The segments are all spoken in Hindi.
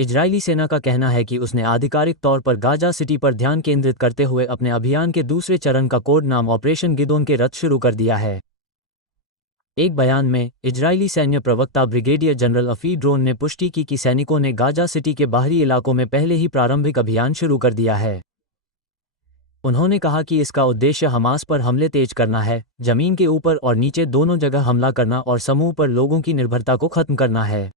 इजरायली सेना का कहना है कि उसने आधिकारिक तौर पर गाजा सिटी पर ध्यान केंद्रित करते हुए अपने अभियान के दूसरे चरण का कोड नाम ऑपरेशन गिदोन के रथ शुरू कर दिया है। एक बयान में इजरायली सैन्य प्रवक्ता ब्रिगेडियर जनरल अफी ड्रोन ने पुष्टि की कि सैनिकों ने गाजा सिटी के बाहरी इलाकों में पहले ही प्रारंभिक अभियान शुरू कर दिया है। उन्होंने कहा कि इसका उद्देश्य हमास पर हमले तेज करना है, जमीन के ऊपर और नीचे दोनों जगह हमला करना और समूह पर लोगों की निर्भरता को खत्म करना है।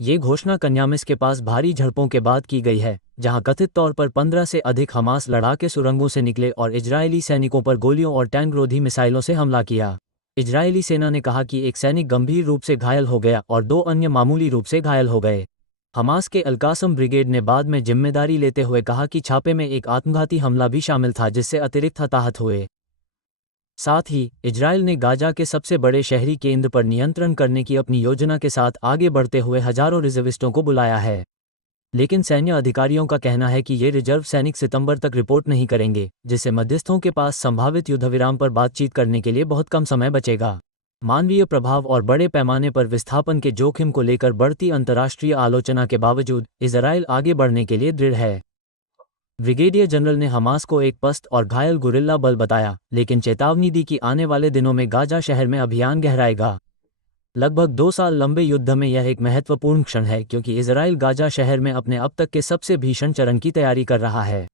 ये घोषणा कन्यामिस के पास भारी झड़पों के बाद की गई है, जहां कथित तौर पर 15 से अधिक हमास लड़ाके सुरंगों से निकले और इजरायली सैनिकों पर गोलियों और टैंक-रोधी मिसाइलों से हमला किया। इजरायली सेना ने कहा कि एक सैनिक गंभीर रूप से घायल हो गया और 2 अन्य मामूली रूप से घायल हो गए। हमास के अल-कासम ब्रिगेड ने बाद में जिम्मेदारी लेते हुए कहा कि छापे में एक आत्मघाती हमला भी शामिल था जिससे अतिरिक्त हताहत हुए। साथ ही इजरायल ने गाजा के सबसे बड़े शहरी केंद्र पर नियंत्रण करने की अपनी योजना के साथ आगे बढ़ते हुए हजारों रिजर्विस्टों को बुलाया है। लेकिन सैन्य अधिकारियों का कहना है कि ये रिजर्व सैनिक सितंबर तक रिपोर्ट नहीं करेंगे, जिससे मध्यस्थों के पास संभावित युद्धविराम पर बातचीत करने के लिए बहुत कम समय बचेगा। मानवीय प्रभाव और बड़े पैमाने पर विस्थापन के जोखिम को लेकर बढ़ती अंतर्राष्ट्रीय आलोचना के बावजूद इजरायल आगे बढ़ने के लिए दृढ़ है। ब्रिगेडियर जनरल ने हमास को एक पस्त और घायल गुरिल्ला बल बताया, लेकिन चेतावनी दी कि आने वाले दिनों में गाजा शहर में अभियान गहराएगा। लगभग 2 साल लंबे युद्ध में यह एक महत्वपूर्ण क्षण है क्योंकि इजरायल गाजा शहर में अपने अब तक के सबसे भीषण चरण की तैयारी कर रहा है।